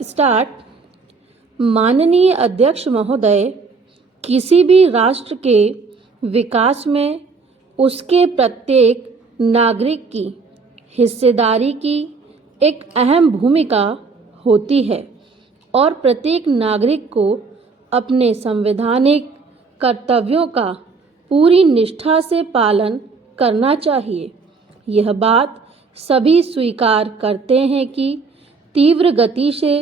Start. माननीय अध्यक्ष महोदय, किसी भी राष्ट्र के विकास में उसके प्रत्येक नागरिक की हिस्सेदारी की एक अहम भूमिका होती है और प्रत्येक नागरिक को अपने संवैधानिक कर्तव्यों का पूरी निष्ठा से पालन करना चाहिए। यह बात सभी स्वीकार करते हैं कि तीव्र गति से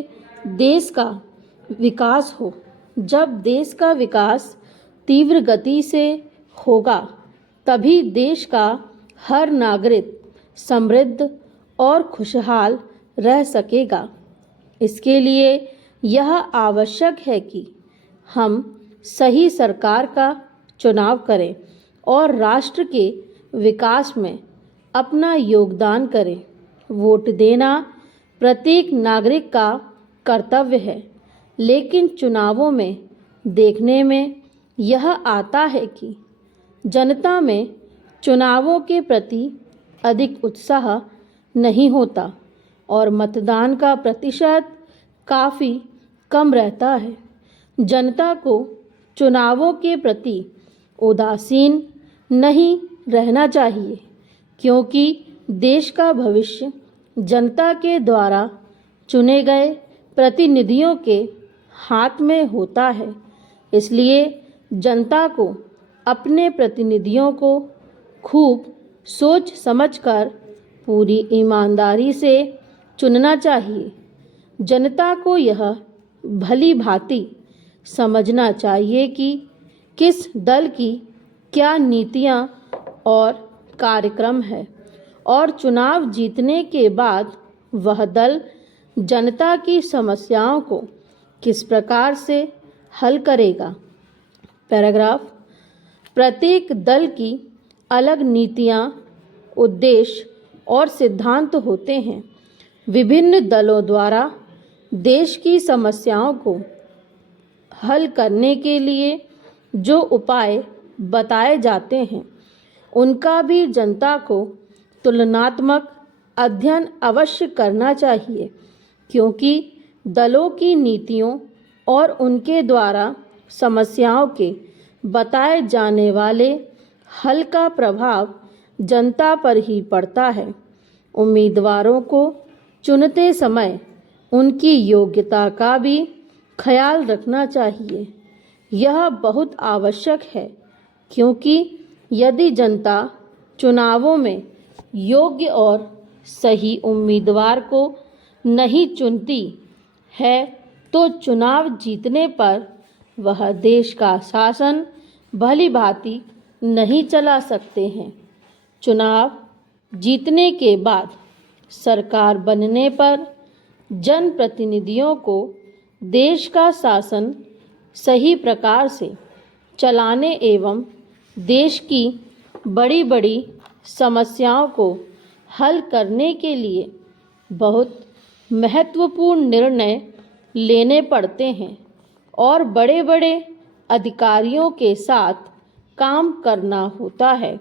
देश का विकास हो। जब देश का विकास तीव्र गति से होगा तभी देश का हर नागरिक समृद्ध और खुशहाल रह सकेगा। इसके लिए यह आवश्यक है कि हम सही सरकार का चुनाव करें और राष्ट्र के विकास में अपना योगदान करें। वोट देना प्रत्येक नागरिक का कर्तव्य है, लेकिन चुनावों में देखने में यह आता है कि जनता में चुनावों के प्रति अधिक उत्साह नहीं होता और मतदान का प्रतिशत काफ़ी कम रहता है। जनता को चुनावों के प्रति उदासीन नहीं रहना चाहिए, क्योंकि देश का भविष्य जनता के द्वारा चुने गए प्रतिनिधियों के हाथ में होता है। इसलिए जनता को अपने प्रतिनिधियों को खूब सोच समझकर पूरी ईमानदारी से चुनना चाहिए। जनता को यह भली भांति समझना चाहिए कि किस दल की क्या नीतियां और कार्यक्रम है और चुनाव जीतने के बाद वह दल जनता की समस्याओं को किस प्रकार से हल करेगा। पैराग्राफ। प्रत्येक दल की अलग नीतियां, उद्देश्य और सिद्धांत होते हैं। विभिन्न दलों द्वारा देश की समस्याओं को हल करने के लिए जो उपाय बताए जाते हैं उनका भी जनता को तुलनात्मक अध्ययन अवश्य करना चाहिए, क्योंकि दलों की नीतियों और उनके द्वारा समस्याओं के बताए जाने वाले हल का प्रभाव जनता पर ही पड़ता है। उम्मीदवारों को चुनते समय उनकी योग्यता का भी ख्याल रखना चाहिए। यह बहुत आवश्यक है, क्योंकि यदि जनता चुनावों में योग्य और सही उम्मीदवार को नहीं चुनती है तो चुनाव जीतने पर वह देश का शासन भली भांति नहीं चला सकते हैं। चुनाव जीतने के बाद सरकार बनने पर जनप्रतिनिधियों को देश का शासन सही प्रकार से चलाने एवं देश की बड़ी बड़ी समस्याओं को हल करने के लिए बहुत महत्वपूर्ण निर्णय लेने पड़ते हैं और बड़े बड़े अधिकारियों के साथ काम करना होता है।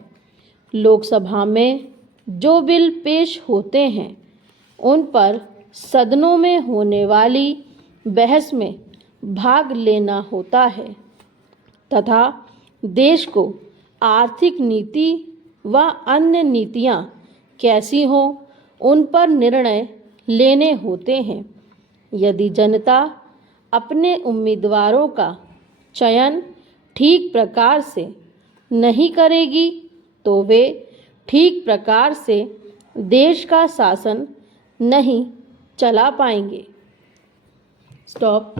लोकसभा में जो बिल पेश होते हैं उन पर सदनों में होने वाली बहस में भाग लेना होता है तथा देश को आर्थिक नीति व अन्य नीतियां कैसी हों उन पर निर्णय लेने होते हैं। यदि जनता अपने उम्मीदवारों का चयन ठीक प्रकार से नहीं करेगी तो वे ठीक प्रकार से देश का शासन नहीं चला पाएंगे। स्टॉप।